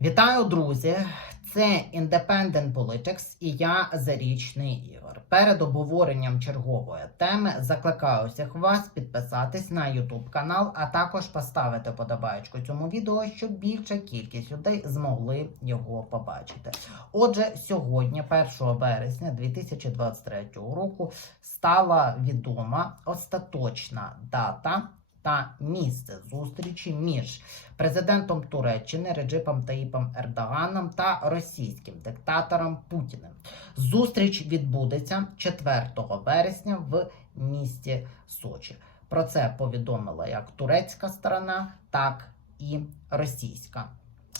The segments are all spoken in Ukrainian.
Вітаю, друзі! Це Independent Politics і я Зарічний Ігор. Перед обговоренням чергової теми закликаю всіх вас підписатись на YouTube канал, а також поставити подобаєчку цьому відео, щоб більша кількість людей змогли його побачити. Отже, сьогодні, 1 вересня 2023 року, стала відома остаточна дата. Та місце зустрічі між президентом Туреччини Реджипом Таїпом Ердоганом та російським диктатором Путіним. Зустріч відбудеться 4 вересня в місті Сочі. Про це повідомила як турецька сторона, так і російська.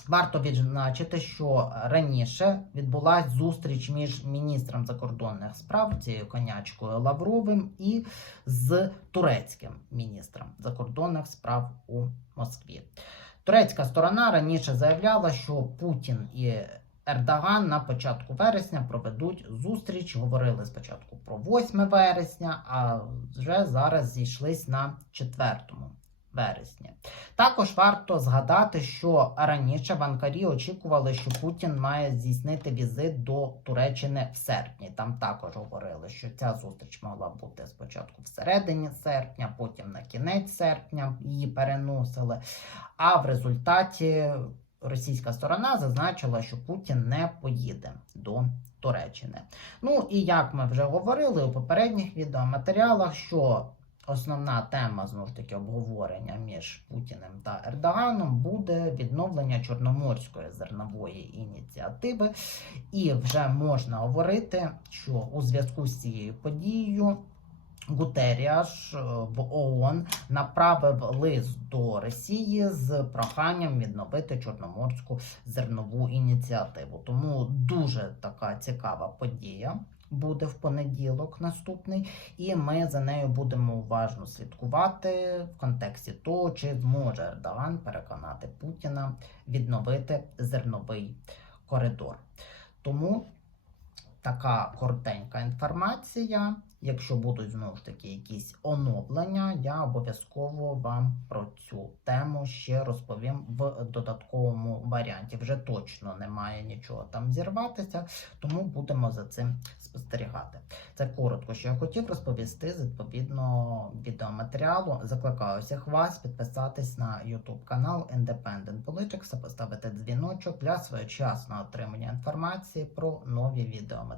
Варто відзначити, що раніше відбулася зустріч між міністром закордонних справ цією конячкою Лавровим і з турецьким міністром закордонних справ у Москві. Турецька сторона раніше заявляла, що Путін і Ердоган на початку вересня проведуть зустріч. Говорили спочатку про 8 вересня, а вже зараз зійшлись на 4 вересні. Також варто згадати, що раніше в Анкарі очікували, що Путін має здійснити візит до Туреччини в серпні. Там також говорили, що ця зустріч могла бути спочатку всередині серпня, потім на кінець серпня її переносили. А в результаті російська сторона зазначила, що Путін не поїде до Туреччини. Ну і як ми вже говорили у попередніх відеоматеріалах, що Основна тема знову ж таки обговорення між Путіним та Ердоганом буде відновлення Чорноморської зернової ініціативи, і вже можна говорити, що у зв'язку з цією подією Гутеріаш е, в ООН направив лист до Росії з проханням відновити Чорноморську зернову ініціативу. Тому дуже така цікава подія буде в понеділок наступний, і ми за нею будемо уважно слідкувати в контексті того, чи зможе Ердоган переконати Путіна відновити зерновий коридор. Тому така коротенька інформація. Якщо будуть знову ж таки якісь оновлення, я обов'язково вам про цю тему ще розповім в додатковому варіанті. Вже точно немає нічого там зірватися, тому будемо за цим спостерігати. Це коротко, що я хотів розповісти з відповідного відеоматеріалу. Закликаю всіх вас підписатись на YouTube канал Independent Politics, поставити дзвіночок для своєчасного отримання інформації про нові відеоматеріали.